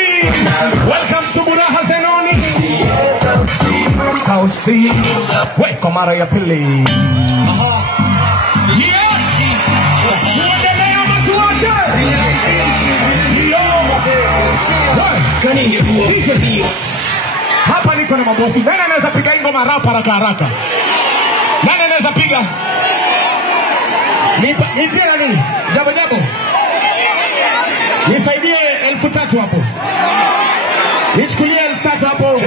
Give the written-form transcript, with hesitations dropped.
Welcome to Buraha Zenoni. South Sea. Wait, Komara ya pili. Yes. Tuendelee ama tuache? Hapa niko na mabosi. Nani anaweza piga ngoma rap haraka haraka? Nani anaweza piga? Nitie nani? Jabo jabo. Nisaidie 1300 hapo. Nichukulie 1300 hapo.